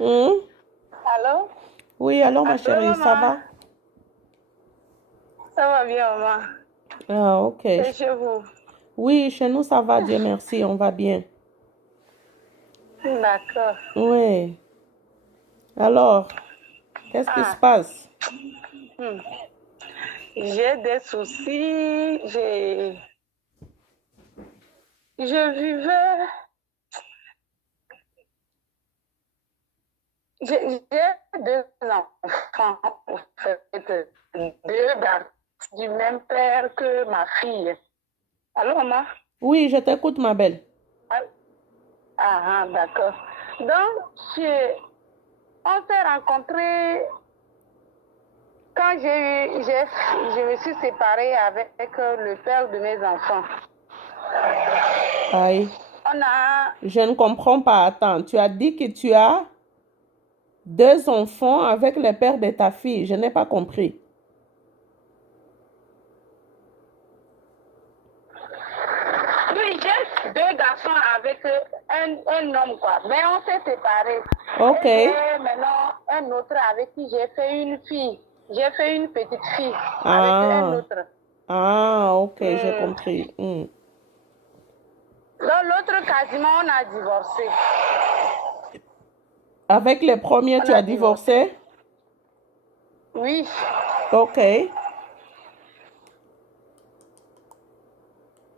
Hmm? Allô? Oui, alors ma Allô, chérie, ça maman? va? Ça va bien, maman? Ah, ok. C'est chez vous? Oui, chez nous, ça va, Dieu merci, on va bien. D'accord. Oui. Alors, qu'est-ce qui se Ah, passe? hmm. J'ai des soucis. Je vivais. J'ai deux enfants, en fait, deux garçons du même père que ma fille. Allô, maman? Oui, je t'écoute, ma belle. Ah, d'accord. Donc, on s'est rencontrés quand je me suis séparée avec le père de mes enfants. Aïe, On a, je ne comprends pas. Attends, tu as dit que tu as deux enfants avec le père de ta fille. Je n'ai pas compris. oui, j'ai deux garçons avec un homme, quoi. Mais on s'est séparés. Ok. Et j'ai maintenant un autre avec qui j'ai fait une fille. J'ai fait une petite fille avec un Ah, autre. ah, ok, j'ai Hmm. compris. Hmm. Dans l'autre, quasiment, on a divorcé. Avec le premier, On tu as a divorcé. divorcé? Oui. Ok.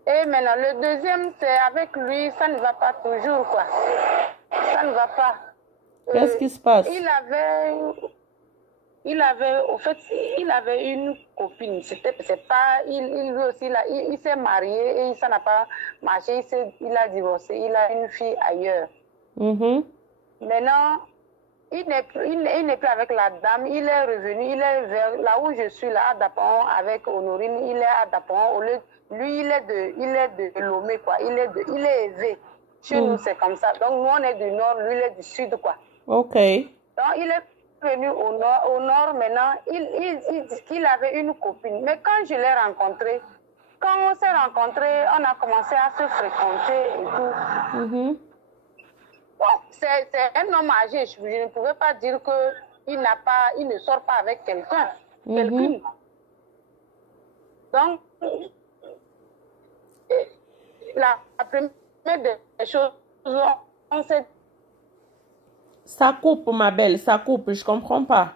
Et maintenant, le deuxième, c'est avec lui, ça ne va pas toujours, quoi. Ça ne va pas. Qu'est-ce qui se passe? Il avait, au fait, il avait une copine. C'est pas, il lui aussi, il s'est marié et ça n'a pas marché. Il a divorcé. Il a une fille ailleurs. Mhm. Maintenant, il n'est plus avec la dame. Il est revenu. Il est vers là où je suis, là, à Dapon, avec Honorine. Il est à Dapon. Lui, il est de Lomé, quoi. Il est élevé. Chez nous, c'est comme ça. Donc, nous, on est du nord. Lui, il est du sud, quoi. Ok. Donc, il est venu au nord maintenant. Il dit qu'il avait une copine. Mais quand je l'ai rencontré, quand on s'est rencontrés, on a commencé à se fréquenter et tout. Mhm. Bon, c'est un homme âgé. Je ne pouvais pas dire qu'il ne sort pas avec quelqu'un, Mhm. quelqu'une. Donc, la première des choses, on s'est Ça coupe, ma belle, ça coupe, je comprends pas.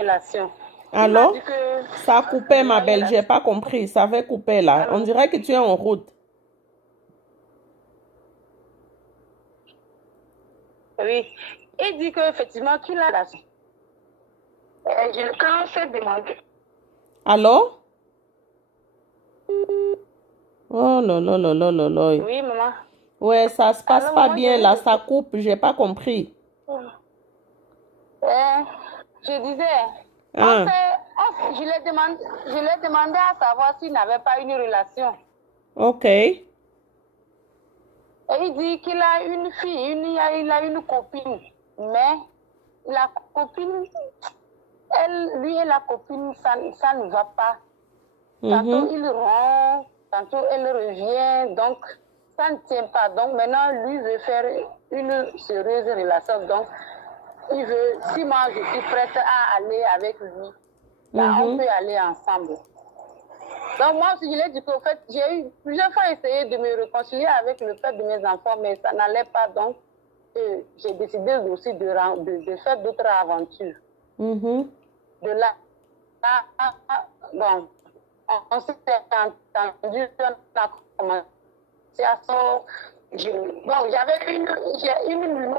relation. Il m'a dit Allô? que Ça a coupé, ma moi, belle, j'ai pas compris. Ça avait coupé là. On alors, dirait que tu es en route. oui. Il dit qu'effectivement, qu'il a la. Quand on s'est demandé. Allô? Oh là là là là là là. Oui, maman. Ouais, ça se passe Alors, pas maman, je bien vous là, ça écoute. coupe, j'ai pas compris. Je disais, Hein? je lui ai demandé à savoir s'il n'avait pas une relation. Ok. Et il dit qu'il a une fille, il a une copine. Mais la copine, lui et la copine, ça ne va pas. Tantôt Mhm. il rompt, tantôt elle revient. Donc, ça ne tient pas. Donc, maintenant, lui veut faire une sérieuse relation. Donc, il veut, si moi je suis prête à aller avec lui, là, on Mhm. peut aller ensemble. Donc, moi aussi, je l'ai dit qu'au fait, j'ai eu plusieurs fois essayé de me réconcilier avec le père de mes enfants, mais ça n'allait pas. Donc, j'ai décidé aussi de faire d'autres aventures. Mhm. De là, bon, on s'est entendu, on a commencé à son. Bon, j'ai une nounou.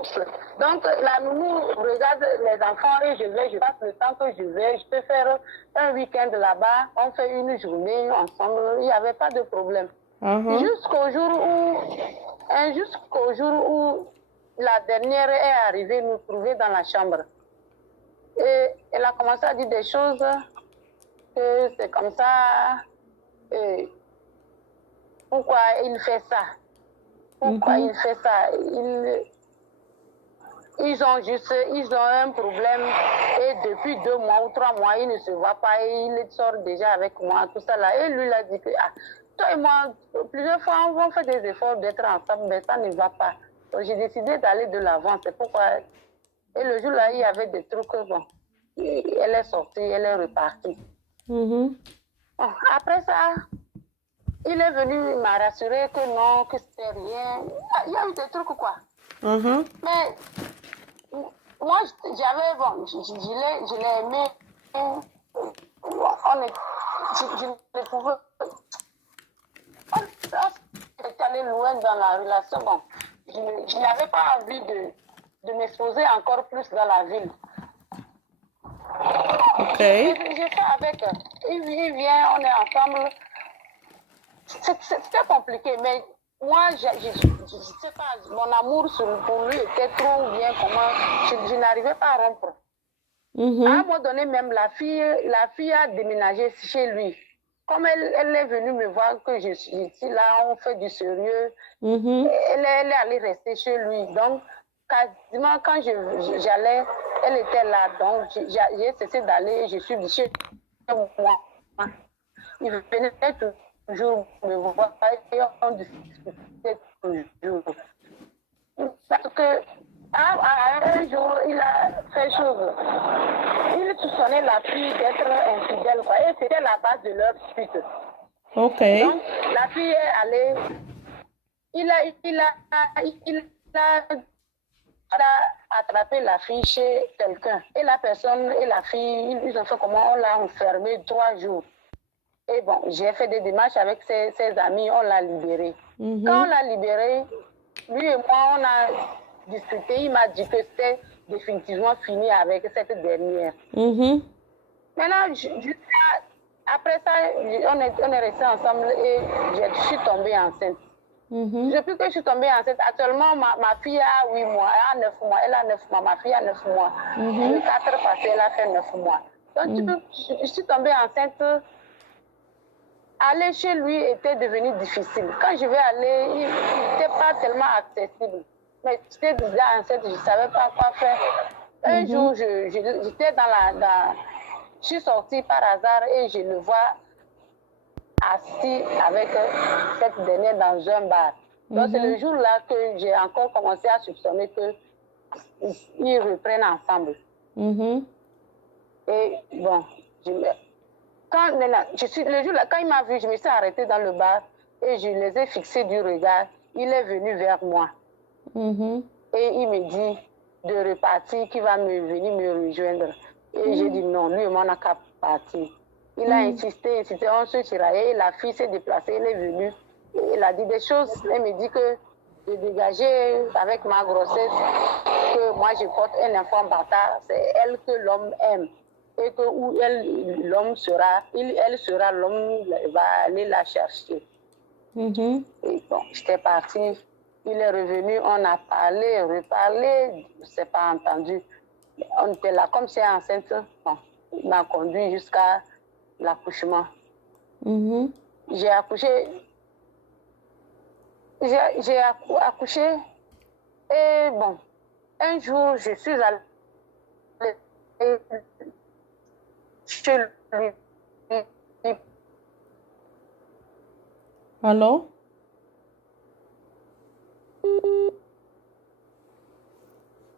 Donc, la nounou regarde les enfants et je passe le temps que je peux faire un week-end là-bas, on fait une journée ensemble, il n'y avait pas de problème. Uh-huh. Jusqu'au jour où la dernière est arrivée nous trouver dans la chambre. Et elle a commencé à dire des choses, que c'est comme ça, et pourquoi il fait ça? Pourquoi Mhm. il fait ça? Ils ont un problème et depuis 2 mois ou 3 mois, ils ne se voient pas et ils sortent déjà avec moi, tout ça là. Et lui, il a dit que toi et moi, plusieurs fois, on fait des efforts d'être ensemble, mais ça ne va pas. j'ai décidé d'aller de l'avant. C'est pourquoi. Et le jour-là, il y avait des trucs. Bon, elle est sortie, elle est repartie. Mhm. Bon, après ça, il est venu m'a rassuré que non, que c'était rien. Il y a eu des trucs, quoi. Mhm. Mais moi, j'avais, bon, je l'ai aimé. Je ne pouvais. On est allé loin dans la relation. Bon, je n'avais pas envie de m'exposer encore plus dans la ville. Ok. J'ai fait avec. Il vient, on est ensemble. C'était compliqué, mais moi, je sais pas, mon amour pour lui était trop bien, comment, je n'arrivais pas à rompre. À un Mhm. moment donné, même la fille a déménagé chez lui. Comme elle est venue me voir que je suis là, on fait du sérieux, Mhm. elle est allée rester chez lui. Donc, quasiment quand j'allais, elle était là. Donc, j'ai cessé d'aller et je suis chez moi. Il venait toujours me voir et on discutait toujours. Parce que un jour, il a fait chose. Il soupçonnait la fille d'être infidèle, quoi. Et c'était la base de leur suite. Ok. Donc, la fille est allée. Il a attrapé la fille chez quelqu'un. Et la personne et la fille, ils ont fait comment? On l'a enfermée 3 jours. Et bon, j'ai fait des démarches avec ses amis, on l'a libérée. Quand on l'a libérée, lui et moi, on a discuté. Il m'a dit que c'était définitivement fini avec cette dernière. Mhm. Maintenant, après ça, on est restés ensemble et je suis tombée enceinte. Mhm. Depuis que je suis tombée enceinte, actuellement, ma fille a 8 mois, elle a 9 mois, elle a 9 mois, ma fille a 9 mois. Le 4 passé, elle a fait 9 mois. Donc, je suis tombée enceinte. Aller chez lui était devenu difficile. Quand je vais aller, il n'était pas tellement accessible. Mais j'étais déjà enceinte, je ne savais pas quoi faire. Un jour, j'étais je suis sortie par hasard et je le vois assis avec cette dernière dans un bar. Donc, c'est le jour-là que j'ai encore commencé à soupçonner qu'ils reprennent ensemble. Mhm. Et bon, le jour-là, quand il m'a vu, je me suis arrêtée dans le bar et je les ai fixés du regard. Il est venu vers moi. Mhm. Et il me dit de repartir, qu'il va venir me rejoindre. Et j'ai dit non, lui, on n'a qu'à partir. Il a insisté, on se tiraillait, et la fille s'est déplacée, elle est venue. Elle a dit des choses, elle me dit que de dégager avec ma grossesse, que moi je porte un enfant bâtard, c'est elle que l'homme aime. Et que où l'homme sera, elle sera, l'homme va aller la chercher. Mhm. Et bon, j'étais partie. Il est revenu, on a parlé, reparlé, je ne s'est pas entendu. On était là comme c'est enceinte. Bon, il m'a conduit jusqu'à l'accouchement. Mhm. J'ai accouché. J'ai accouché. Et bon, un jour, je suis allée chez lui. Allô?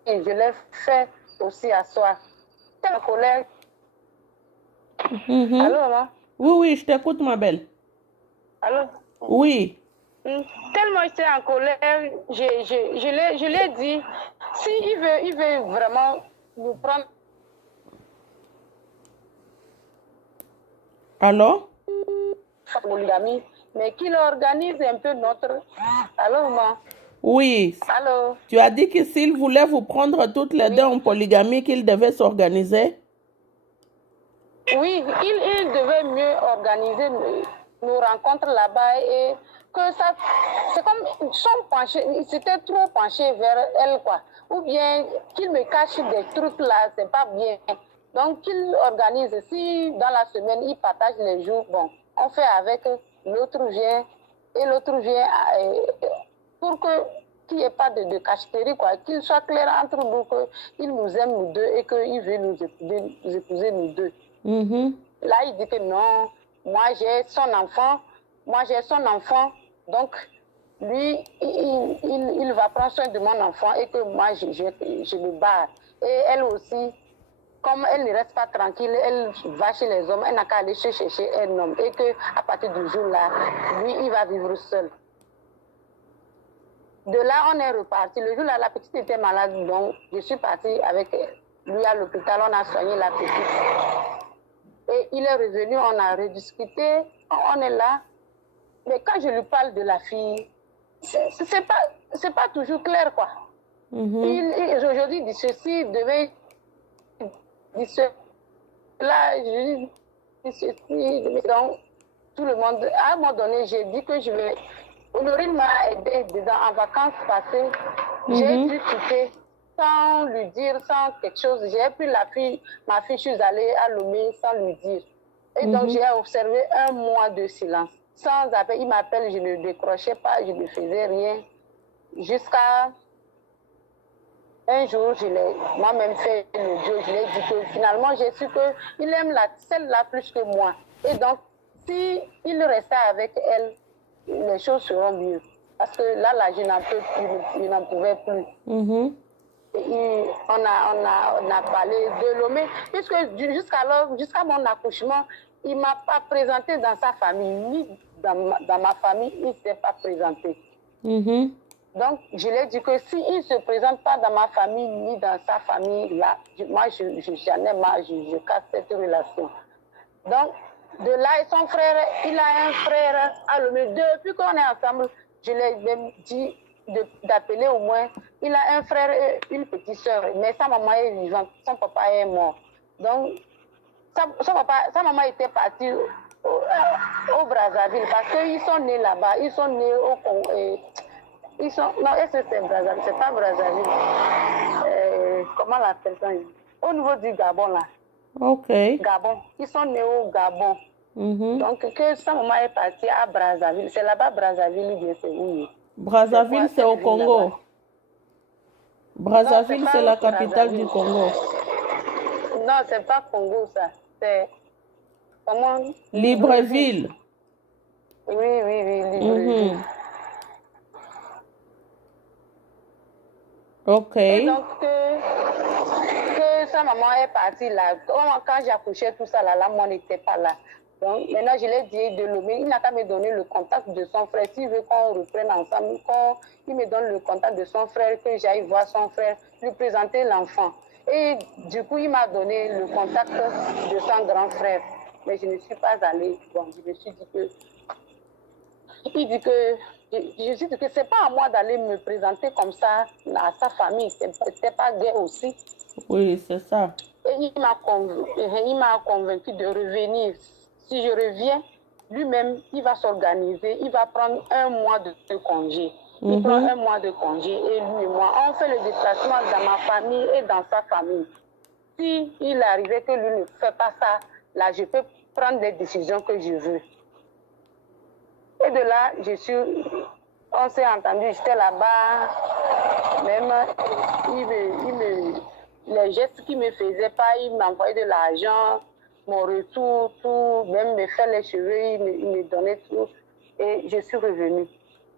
Et je l'ai fait aussi asseoir. J'étais en colère. Mhm. Allô, maman? Oui, oui, je t'écoute, ma belle. Allô? Oui. Tellement j'étais en colère, je l'ai dit, il veut vraiment nous prendre Allô? en polygamie, mais qu'il organise un peu notre... Allô, maman? Oui. Allô? Tu as dit que s'il voulait vous prendre toutes les Oui. deux en polygamie, qu'il devait s'organiser? Oui, il devait mieux organiser nos rencontres là-bas et que ça, c'est comme ils s'étaient trop penchés vers elle, quoi. Ou bien qu'il me cache des trucs là, c'est pas bien. Donc qu'il organise, si dans la semaine il partage les jours, bon, on fait avec, l'autre vient et l'autre vient pour qu'il n'y ait pas de cacheterie, quoi, qu'il soit clair entre nous, qu'il nous aime nous deux et qu'il veut nous épouser nous deux. Mhm. Là, il dit que non, moi j'ai son enfant, donc lui, il va prendre soin de mon enfant et que moi, je me barre. Et elle aussi, comme elle ne reste pas tranquille, elle va chez les hommes, elle n'a qu'à aller chercher un homme. Et qu'à partir du jour-là, lui, il va vivre seul. De là, on est reparti. Le jour-là, la petite était malade, donc je suis partie avec lui à l'hôpital, on a soigné la petite. Et il est revenu, on a rediscuté, on est là. Mais quand je lui parle de la fille, c'est pas toujours clair, quoi. Aujourd'hui, il dit ceci, demain, il dit cela, je dis ceci. Donc, tout le monde, à un moment donné, j'ai dit que je vais... Honorine m'a aidé en vacances passées. J'ai dû quitter sans lui dire, sans quelque chose. J'ai pris ma fille, je suis allée à Lomé sans lui dire. Et donc, j'ai observé un mois de silence. Sans appel, il m'appelle, je ne décrochais pas, je ne faisais rien. Jusqu'à un jour, je l'ai moi-même fait le jeu. Je l'ai dit que finalement, j'ai su qu'il aime celle-là plus que moi. Et donc, s'il restait avec elle, les choses seront mieux. Parce que là, je n'en peux plus, je n'en pouvais plus. Et on a parlé de Lomé, puisque jusqu'à mon accouchement, il ne m'a pas présenté dans sa famille, ni dans ma famille, il ne s'est pas présenté. Donc, je lui ai dit que s'il ne se présente pas dans ma famille, ni dans sa famille, là, moi, j'en ai marre, je casse cette relation. Donc, de là, et son frère, il a un frère à Lomé. Depuis qu'on est ensemble, je lui ai même dit d'appeler au moins. Il a un frère et une petite soeur, mais sa maman est vivante, son papa est mort. Donc, sa maman était partie au Brazzaville parce qu'ils sont nés là-bas, ils sont nés au Congo. Non, est-ce que c'est Brazzaville? C'est pas Brazzaville. Comment l'appelle-t-on? Au niveau du Gabon, là. Ok. Gabon. Ils sont nés au Gabon. Donc, que sa maman est partie à Brazzaville. C'est là-bas, Brazzaville, ou bien c'est où? Brazzaville, c'est au Congo. Brazzaville, c'est la capitale du Congo. Non, c'est pas Congo, ça. C'est... Comment? Libreville. Oui, Libreville. Ok. Et donc, que sa maman est partie là. Quand j'accouchais, tout ça, là, la maman n'était pas là. Donc, maintenant, je l'ai dit de Lomé. Il n'a qu'à me donner le contact de son frère. S'il veut qu'on reprenne ensemble, qu'il me donne le contact de son frère, que j'aille voir son frère, lui présenter l'enfant. Et du coup, il m'a donné le contact de son grand frère. Mais je ne suis pas allée. Bon, je me suis dit que... Il dit que... Je suis dit que c'est pas à moi d'aller me présenter comme ça à sa famille. C'était pas gay aussi. Oui, c'est ça. Et il m'a convaincu de revenir. Si je reviens, lui-même, il va s'organiser. Il va prendre un mois de congé. Il prend un mois de congé et lui et moi, on fait le déplacement dans ma famille et dans sa famille. Si il arrivait que lui ne fait pas ça, là, je peux prendre les décisions que je veux. Et de là, on s'est entendu, j'étais là-bas, même les gestes qu'il me faisait pas, il m'envoyait de l'argent, mon retour, tout, même me faire les cheveux, il me donnait tout. Et je suis revenue.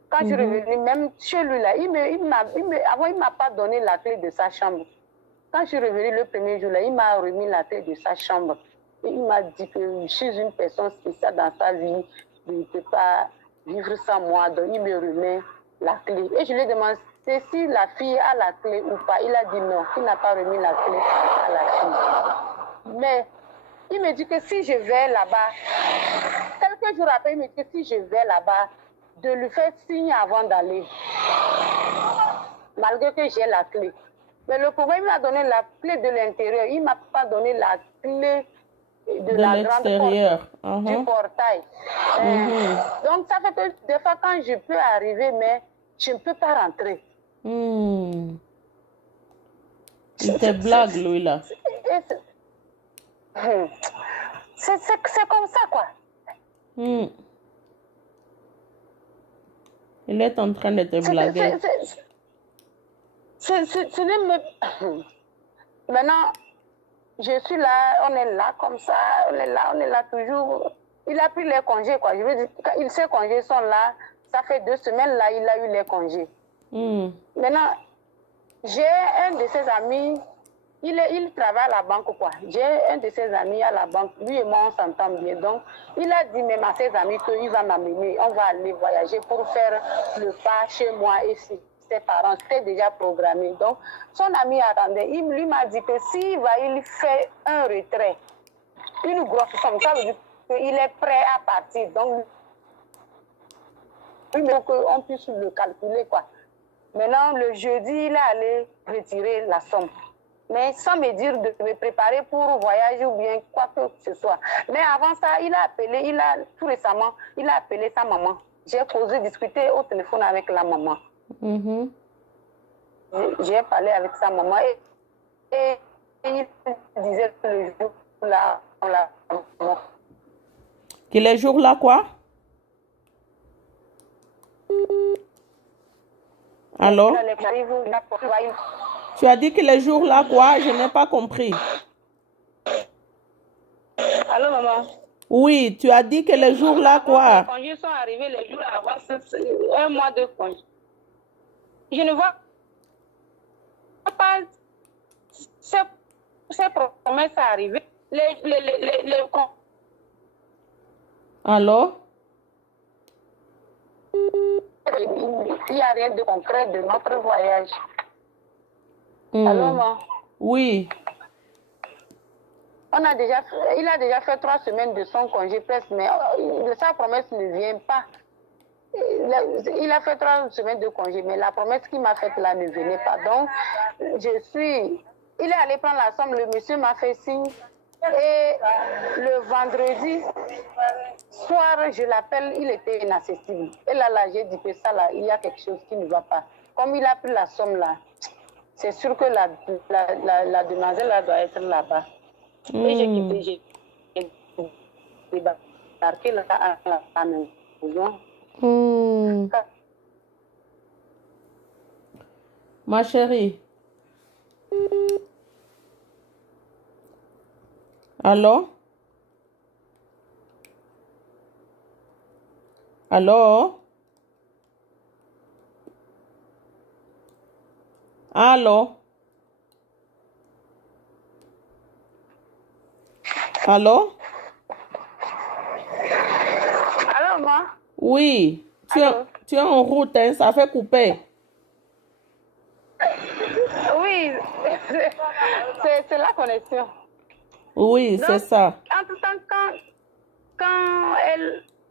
Quand je suis revenue, même chez lui, là, avant, il ne m'a pas donné la clé de sa chambre. Quand je suis revenue le premier jour, là, il m'a remis la clé de sa chambre. Et il m'a dit que je suis une personne spéciale dans sa vie, il ne peut pas vivre sans moi, donc il me remet la clé. Et je lui ai demandé si la fille a la clé ou pas. Il a dit non, il n'a pas remis la clé à la fille. Mais il me dit que si je vais là-bas, quelques jours après, il me dit que si je vais là-bas, de lui faire signe avant d'aller, malgré que j'ai la clé. Mais le problème, il m'a donné la clé de l'intérieur, il ne m'a pas donné la clé de la grande porte du portail. Donc, ça fait que des fois, quand je peux arriver, mais je ne peux pas rentrer. Il te blague, lui, là. C'est comme ça, quoi. Il est en train de te blaguer. Maintenant, je suis là, on est là comme ça, on est là toujours. Il a pris les congés, quoi. Je veux dire, ces congés sont là, Ça fait 2 semaines, là, il a eu les congés. Maintenant, j'ai un de ses amis, il travaille à la banque, quoi. J'ai un de ses amis à la banque, lui et moi, on s'entend bien. Donc, il a dit même à ses amis qu'il va m'amener, on va aller voyager pour faire le pas chez moi et ses parents. C'était déjà programmé. Donc, son ami attendait. Il lui m'a dit que s'il va, il fait un retrait. Une grosse somme, ça veut dire qu'il est prêt à partir. Donc, il faut qu'on puisse le calculer, quoi. Maintenant, le jeudi, il est allé retirer la somme. Mais sans me dire de me préparer pour voyager ou bien quoi que ce soit. Mais avant ça, tout récemment, il a appelé sa maman. J'ai posé discuter au téléphone avec la maman. J'ai parlé avec sa maman et il disait que le jour là, on l'a. Que les jours là, quoi? Allô? Tu as dit que les jours là, quoi? Je n'ai pas compris. Allô, maman? Oui, tu as dit que les jours là, quoi? Les congés sont arrivés les jours avant, un mois de congé. Je ne vois pas ces promesses arriver. Allô? Il n'y a rien de concret de notre voyage. Allô, maman? Oui. Il a déjà fait 3 semaines de son congé presque, mais sa promesse ne vient pas. Il a fait 3 semaines de congé, mais la promesse qu'il m'a faite là ne venait pas. Donc, il est allé prendre la somme, le monsieur m'a fait signe. Et le vendredi soir, je l'appelle, il était inaccessible. Et là, j'ai dit que ça, là, il y a quelque chose qui ne va pas. Comme il a pris la somme là, c'est sûr que la demoiselle là doit être là-bas. Et j'ai quitté, j'ai débarqué là à la maison. Ma chérie. Allô? Allô? Allô? Allô? Allô, maman? Oui. Tu es en route, hein? Ça fait couper. Oui, c'est la connexion. Oui, c'est ça. En tout temps,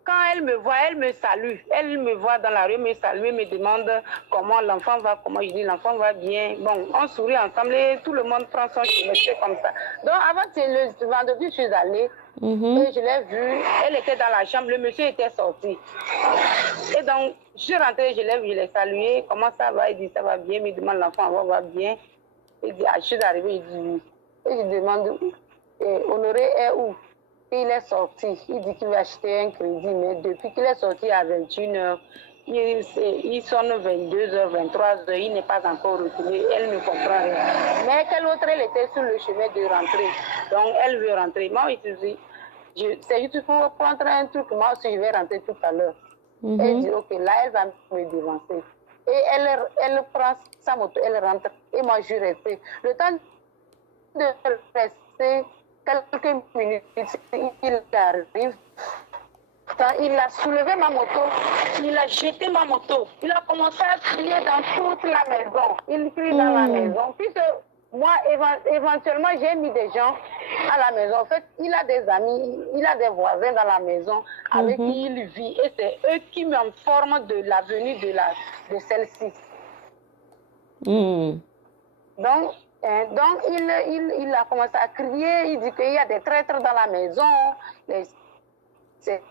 quand elle me voit, elle me salue. Elle me voit dans la rue, me salue, me demande comment l'enfant va, comment je dis l'enfant va bien. Bon, on sourit ensemble et tout le monde prend son chemin, c'est comme ça. Donc avant, le vendredi, je suis allée et je l'ai vue. Elle était dans la chambre, le monsieur était sorti. Et donc, je suis rentrée, je l'ai vu, je l'ai salué. Comment ça va? Il dit ça va bien. Il me demande l'enfant va bien. Il dit, je suis arrivée, il dit oui. Et je demande, Honoré est où? Et il est sorti. Il dit qu'il veut acheter un crédit, mais depuis qu'il est sorti à 21h, il sonne 22h, 23h, il n'est pas encore retourné. Elle ne comprend rien. Mais quelle autre, elle était sur le chemin de rentrer. Donc, elle veut rentrer. Moi, je dis, c'est juste pour prendre un truc, moi aussi, je vais rentrer tout à l'heure. Elle dit, ok, là, elle va me devancer. Et elle prend sa moto, elle rentre. Et moi, je reste. Le temps de rester quelques minutes, il arrive. Il a soulevé ma moto, il a jeté ma moto. Il a commencé à crier dans toute la maison. Il crie dans la maison. Puisque moi, éventuellement, j'ai mis des gens à la maison. En fait, il a des amis, il a des voisins dans la maison avec qui il vit. Et c'est eux qui m'informent de la venue de celle-ci. Donc, il a commencé à crier. Il dit qu'il y a des traîtres dans la maison. C'est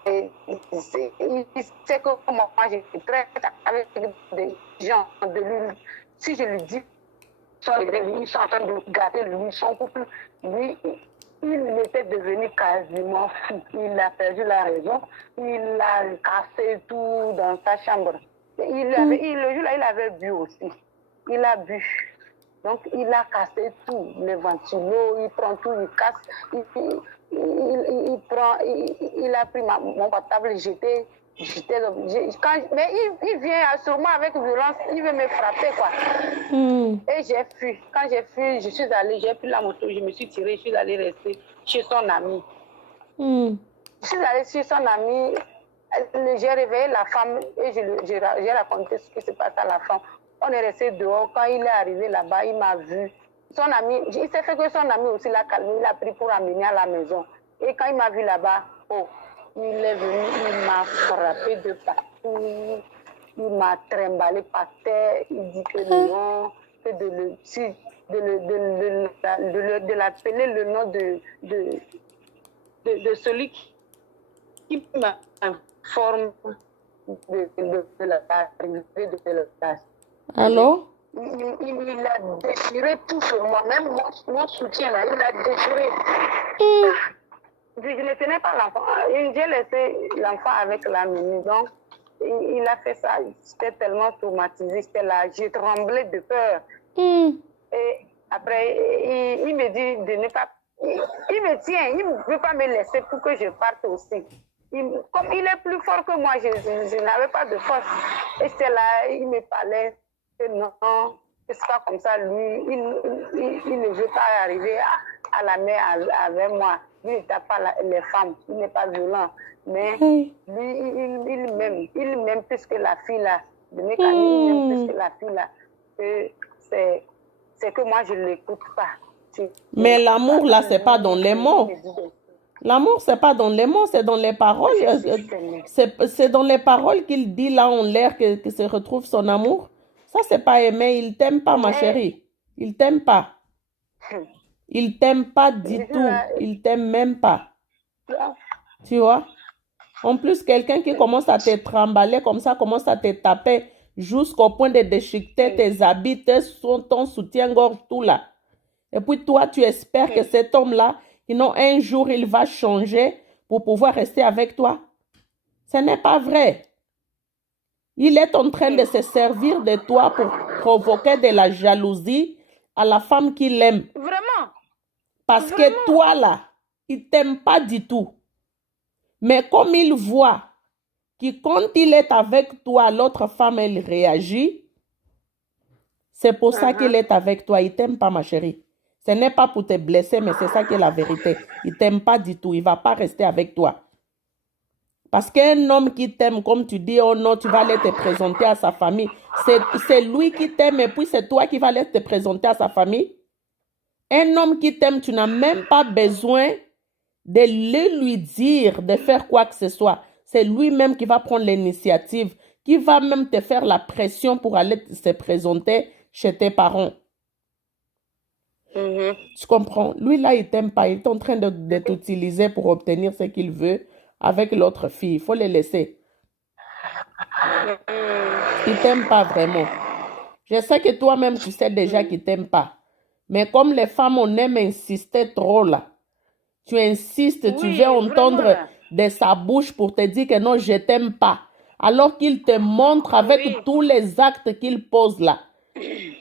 que moi, je traite avec des gens de lui. Si je lui dis, ils sont en train de gâter lui, son couple. Lui, il était devenu quasiment fou. Il a perdu la raison. Il a cassé tout dans sa chambre. Le jour-là, il avait bu aussi. Il a bu. Donc, il a cassé tout. Les ventilos, il prend tout, il casse. Il a pris mon portable, jeté. Mais il vient sûrement avec violence, il veut me frapper, quoi. Et j'ai fui. Quand j'ai fui, j'ai pris la moto, je me suis tirée, je suis allée rester chez son ami. Je suis allée chez son ami, j'ai réveillé la femme et j'ai raconté ce qui se passe à la femme. On est resté dehors. Quand il est arrivé là-bas, il m'a vu. Son ami, il s'est fait que son ami aussi l'a calmé, il l'a pris pour amener à la maison. Et quand il m'a vu là-bas, il est venu, il m'a frappé de partout, il m'a trimballé par terre, il dit que non, que de l'appeler le nom de celui qui m'informe de l'arrivée de la. Allô? Il a déchiré tout sur moi, même mon soutien là, il a déchiré. Je ne tenais pas l'enfant. J'ai laissé l'enfant avec la mimi. Donc, il a fait ça. J'étais tellement traumatisée. J'étais là. J'ai tremblé de peur. Et après, il me dit de ne pas. Il me tient. Il ne veut pas me laisser pour que je parte aussi. Comme il est plus fort que moi, je n'avais pas de force. Et c'est là, il me parlait que non, que c'est pas comme ça. Lui, il ne veut pas arriver à la mer avec moi. Lui, il ne tape pas les femmes. Il n'est pas violent. Mais lui, il m'aime plus que la fille là. De mes amis, il m'aime plus que la fille là. C'est que moi, je ne l'écoute pas. Mais l'amour là, c'est pas dans les mots. L'amour, c'est pas dans les mots, c'est dans les paroles. C'est dans les paroles qu'il dit là en l'air que se retrouve son amour. Ça, c'est pas aimer. Il t'aime pas, ma chérie. Il t'aime pas. Il t'aime pas du tout. Il t'aime même pas. Tu vois? En plus, quelqu'un qui commence à te trimballer comme ça, commence à te taper jusqu'au point de déchiqueter tes habits, ton soutien-gorge, tout là. Et puis toi, tu espères que cet homme-là, sinon un jour, il va changer pour pouvoir rester avec toi. Ce n'est pas vrai. Il est en train de se servir de toi pour provoquer de la jalousie à la femme qu'il aime. Vraiment? Parce que toi, là, il ne t'aime pas du tout. Mais comme il voit que quand il est avec toi, l'autre femme, elle réagit, c'est pour ça qu'il est avec toi. Il ne t'aime pas, ma chérie. Ce n'est pas pour te blesser, mais c'est ça qui est la vérité. Il ne t'aime pas du tout. Il ne va pas rester avec toi. Parce qu'un homme qui t'aime, comme tu dis, oh non, tu vas aller te présenter à sa famille. C'est lui qui t'aime et puis c'est toi qui vas aller te présenter à sa famille. Un homme qui t'aime, tu n'as même pas besoin de lui dire de faire quoi que ce soit. C'est lui-même qui va prendre l'initiative, qui va même te faire la pression pour aller se présenter chez tes parents. Tu comprends? Lui, là, il t'aime pas. Il est en train de t'utiliser pour obtenir ce qu'il veut avec l'autre fille. Il faut le laisser. Il t'aime pas vraiment. Je sais que toi-même, tu sais déjà qu'il t'aime pas. Mais comme les femmes, on aime insister trop là. Tu insistes, tu veux entendre de sa bouche pour te dire que non, je t'aime pas. Alors qu'il te montre avec tous les actes qu'il pose là.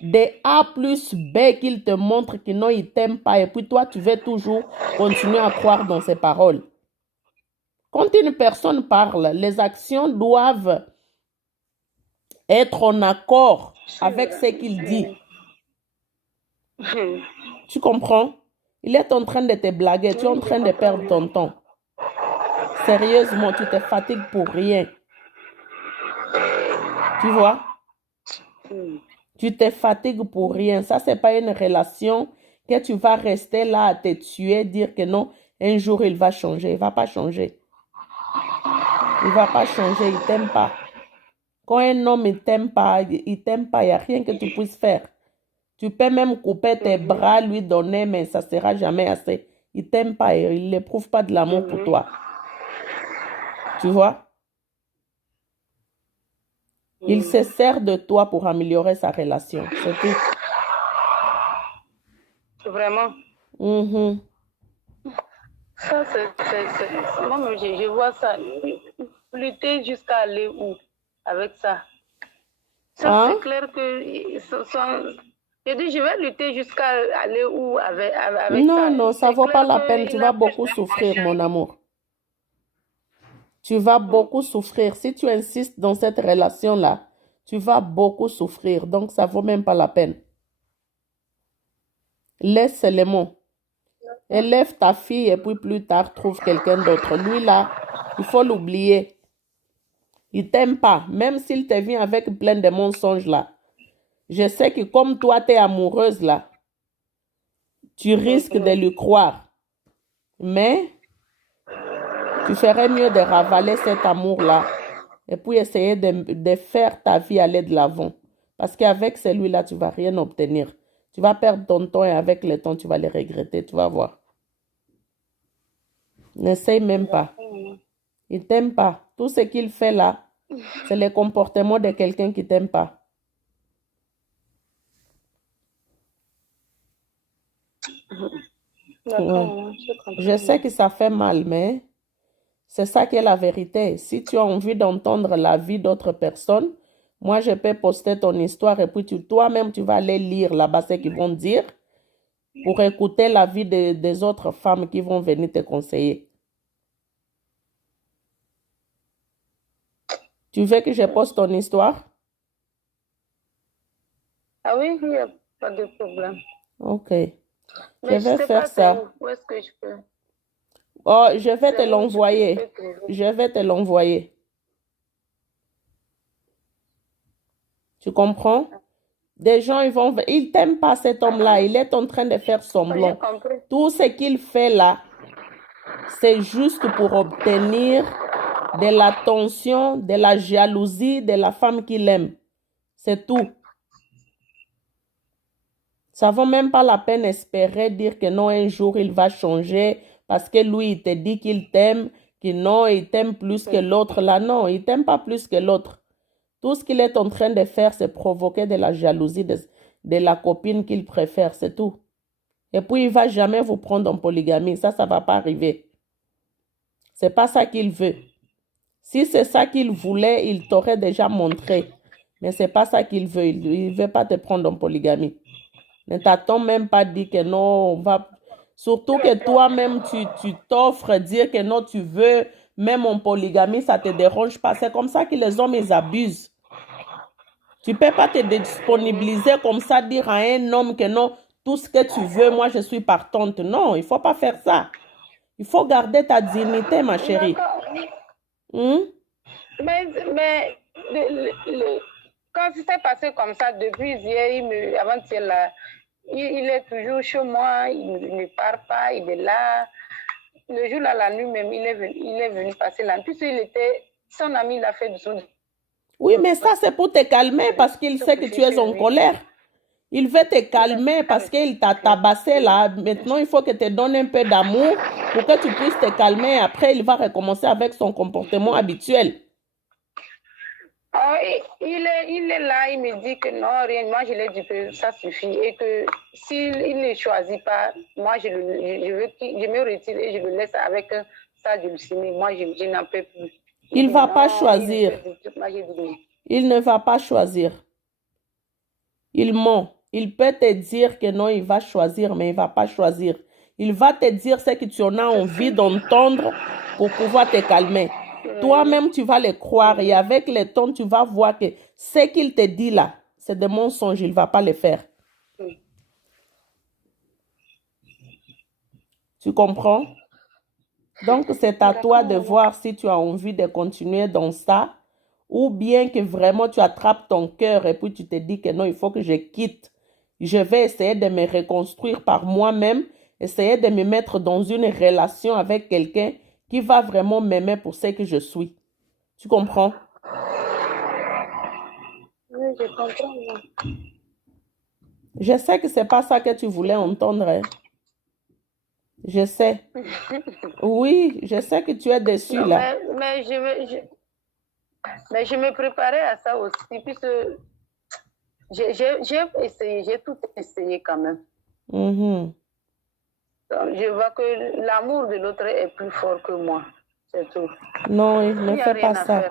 Des A plus B qu'il te montre que non, il t'aime pas. Et puis toi, tu veux toujours continuer à croire dans ses paroles. Quand une personne parle, les actions doivent être en accord avec ce qu'il dit. Tu comprends? Il est en train de te blaguer. Tu es en train de perdre ton temps. Sérieusement, tu te fatigues pour rien. Tu vois? Tu te fatigues pour rien. Ça, c'est pas une relation que tu vas rester là à te tuer, dire que non, un jour il va changer. Il va pas changer. Il va pas changer. Il t'aime pas. Quand un homme ne t'aime pas, il t'aime pas. Il n'y a rien que tu puisses faire. Tu peux même couper tes bras, lui donner, mais ça ne sera jamais assez. Il ne t'aime pas et il n'éprouve pas de l'amour pour toi. Tu vois? Il se sert de toi pour améliorer sa relation. C'est tout. Vraiment? Ça, moi, je vois ça. Lutter jusqu'à aller où avec ça? Ça, c'est clair que... Je dis, je vais lutter jusqu'à aller où avec non, ça? Non, ça ne vaut pas la peine. Tu vas beaucoup souffrir, mon amour. Tu vas beaucoup souffrir. Si tu insistes dans cette relation-là, tu vas beaucoup souffrir. Donc, ça vaut même pas la peine. Laisse les mots. Élève ta fille et puis plus tard, trouve quelqu'un d'autre. Lui, là, il faut l'oublier. Il t'aime pas, même s'il te vient avec plein de mensonges, là. Je sais que comme toi, tu es amoureuse, là, tu risques de lui croire. Mais tu ferais mieux de ravaler cet amour-là et puis essayer de faire ta vie aller de l'avant. Parce qu'avec celui-là, tu ne vas rien obtenir. Tu vas perdre ton temps et avec le temps, tu vas les regretter. Tu vas voir. N'essaye même pas. Il ne t'aime pas. Tout ce qu'il fait là, c'est le comportement de quelqu'un qui ne t'aime pas. Ouais. Je sais que ça fait mal, mais c'est ça qui est la vérité. Si tu as envie d'entendre la vie d'autres personnes, moi, je peux poster ton histoire et puis toi-même, tu vas aller lire là-bas ce qu'ils vont dire pour écouter la vie des autres femmes qui vont venir te conseiller. Tu veux que je poste ton histoire? Ah oui, il n'y a pas de problème. Ok. Mais Je vais sais faire pas ça. où est-ce que je peux. Oh, je vais te C'est où l'envoyer. je peux trouver. Je vais te l'envoyer. Tu comprends? Des gens, ils t'aiment pas cet homme-là. Il est en train de faire J'ai semblant. compris. Tout ce qu'il fait là, c'est juste pour obtenir de l'attention, de la jalousie de la femme qu'il aime. C'est tout. Ça vaut même pas la peine d'espérer dire que non, un jour il va changer parce que lui, il te dit qu'il t'aime, que non, il t'aime plus que l'autre. Là, non, il t'aime pas plus que l'autre. Tout ce qu'il est en train de faire, c'est provoquer de la jalousie de la copine qu'il préfère, c'est tout. Et puis, il va jamais vous prendre en polygamie. Ça va pas arriver. C'est pas ça qu'il veut. Si c'est ça qu'il voulait, il t'aurait déjà montré. Mais c'est pas ça qu'il veut. Il veut pas te prendre en polygamie. Ne t'attends même pas dire que non, on va... Surtout que toi-même, tu t'offres dire que non, tu veux, même en polygamie, ça te dérange pas. C'est comme ça que les hommes, ils abusent. Tu peux pas te disponibiliser comme ça, dire à un homme que non, tout ce que tu veux, moi, je suis partante. Non, il faut pas faire ça. Il faut garder ta dignité, ma chérie. D'accord. Hmm? Mais quand c'est passé comme ça, depuis hier, avant-hier, là, il est toujours chez moi, il ne part pas, il est là. Le jour là, la nuit même, il est venu passer la nuit. Puisqu'il était, son ami l'a fait du son. Oui, mais ça, c'est pour te calmer parce qu'il sait que tu es en colère. Il veut te calmer parce qu'il t'a tabassé là. Maintenant, il faut que tu te donnes un peu d'amour pour que tu puisses te calmer. Après, il va recommencer avec son comportement habituel. Oh, il est là, il me dit que non, rien, moi je l'ai dit que ça suffit et que s'il ne choisit pas, moi je me retire et je le laisse avec ça dulciné. Moi je n'en peux plus. Il ne va pas choisir. Il ne va pas choisir. Il ment. Il peut te dire que non, il va choisir, mais il ne va pas choisir. Il va te dire ce que tu en as envie d'entendre pour pouvoir te calmer. Toi-même, tu vas le croire et avec le temps, tu vas voir que ce qu'il te dit là, c'est des mensonges, il ne va pas le faire. Tu comprends? Donc, c'est à toi de voir si tu as envie de continuer dans ça ou bien que vraiment tu attrapes ton cœur et puis tu te dis que non, il faut que je quitte. Je vais essayer de me reconstruire par moi-même, essayer de me mettre dans une relation avec quelqu'un qui va vraiment m'aimer pour ce que je suis. Tu comprends? Oui, je comprends. Je sais que ce n'est pas ça que tu voulais entendre. Hein? Je sais. Oui, je sais que tu es déçu Non, là. mais je me préparais à ça aussi, puisque j'ai essayé, j'ai tout essayé quand même. Mm-hmm. Donc, je vois que l'amour de l'autre est plus fort que moi. C'est tout. Non, ne fais pas ça.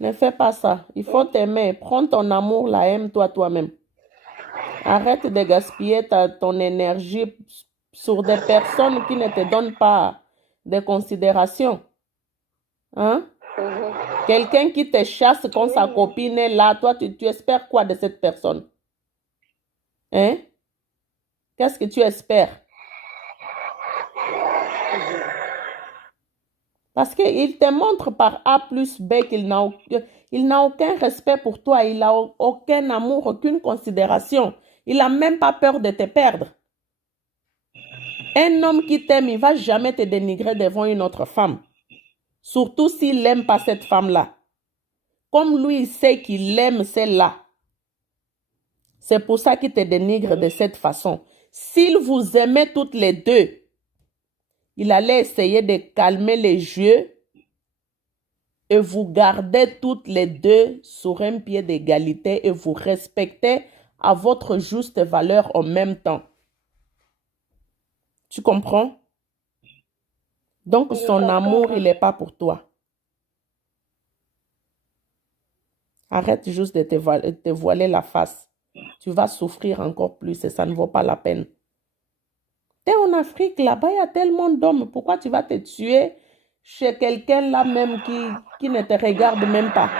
Ne fais pas ça. Il faut t'aimer. Prends ton amour là, aime-toi toi-même. Arrête de gaspiller ton énergie sur des personnes qui ne te donnent pas de considération. Hein? Mhm. Quelqu'un qui te chasse quand sa Oui. copine est là, toi, tu espères quoi de cette personne? Hein? Qu'est-ce que tu espères? Parce qu'il te montre par A plus B qu'il n'a aucun respect pour toi, il n'a aucun amour, aucune considération. Il n'a même pas peur de te perdre. Un homme qui t'aime, il ne va jamais te dénigrer devant une autre femme. Surtout s'il n'aime pas cette femme-là. Comme lui, il sait qu'il aime celle-là. C'est pour ça qu'il te dénigre de cette façon. S'il vous aimait toutes les deux, il allait essayer de calmer les jeux et vous garder toutes les deux sur un pied d'égalité et vous respecter à votre juste valeur en même temps. Tu comprends? Donc, Je son amour, comprends. il n'est pas pour toi. Arrête juste de te voiler la face. Tu vas souffrir encore plus et ça ne vaut pas la peine. Tu es en Afrique, là-bas, il y a tellement d'hommes. Pourquoi tu vas te tuer chez quelqu'un là même qui ne te regarde même pas?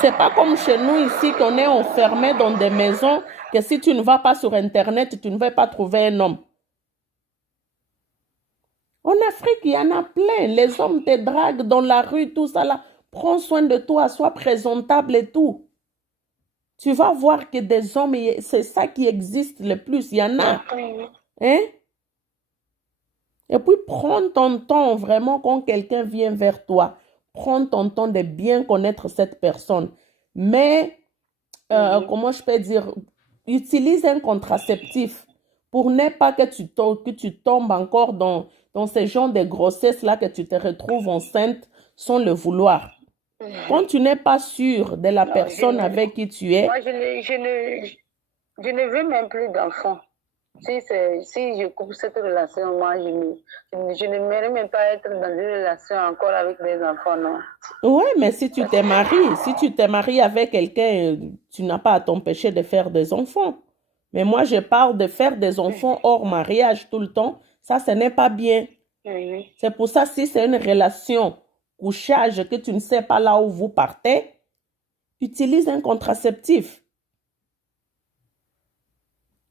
C'est pas comme chez nous ici qu'on est enfermé dans des maisons que si tu ne vas pas sur Internet, tu ne vas pas trouver un homme. En Afrique, il y en a plein. Les hommes te draguent dans la rue, tout ça là. Prends soin de toi, sois présentable et tout. Tu vas voir que des hommes, c'est ça qui existe le plus. Il y en a. Hein? Et puis, prends ton temps vraiment quand quelqu'un vient vers toi. Prends ton temps de bien connaître cette personne. Mais, comment je peux dire, utilise un contraceptif pour ne pas que tu tombes encore dans ce genre de grossesse-là, que tu te retrouves enceinte sans le vouloir. Quand tu n'es pas sûr de la personne avec qui tu es, Moi, je ne veux même plus d'enfants. Si je coupe cette relation, moi, je n'aimerais même pas être dans une relation encore avec des enfants, non. oui, mais si tu te maries avec quelqu'un, tu n'as pas à t'empêcher de faire des enfants. Mais moi, je parle de faire des enfants hors mariage tout le temps. Ça, ce n'est pas bien. Oui. C'est pour ça, si c'est une relation couchage que tu ne sais pas là où vous partez, utilise un contraceptif.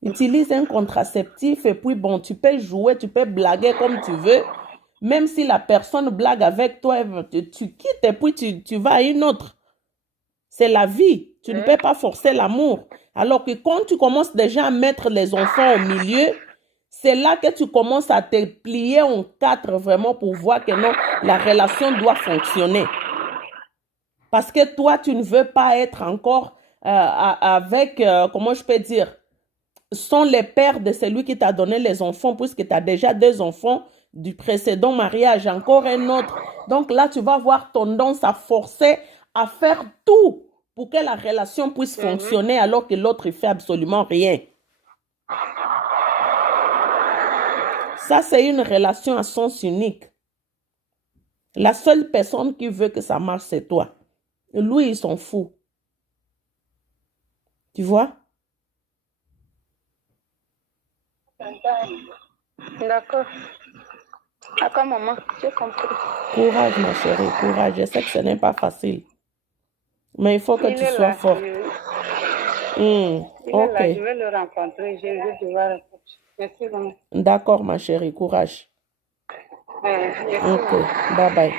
Utilise un contraceptif et puis bon, tu peux jouer, tu peux blaguer comme tu veux. Même si la personne blague avec toi, tu quittes et puis tu vas à une autre. C'est la vie. Tu ne peux pas forcer l'amour. Alors que quand tu commences déjà à mettre les enfants au milieu, c'est là que tu commences à te plier en quatre vraiment pour voir que non, la relation doit fonctionner. Parce que toi, tu ne veux pas être encore avec, comment je peux dire, sont les pères de celui qui t'a donné les enfants, puisque tu as déjà 2 enfants du précédent mariage, encore un autre. Donc là, tu vas avoir tendance à forcer à faire tout pour que la relation puisse fonctionner alors que l'autre ne fait absolument rien. Ça, c'est une relation à sens unique. La seule personne qui veut que ça marche, c'est toi. Lui, il s'en fout. Tu vois? D'accord. D'accord, maman, j'ai compris. Courage, ma chérie, courage. Je sais que ce n'est pas facile. Mais il faut que tu sois forte. Il est Ok. là, je vais le rencontrer. Je vais devoir le coacher. Merci, maman. D'accord, ma chérie, courage. Merci. Ok, bye bye.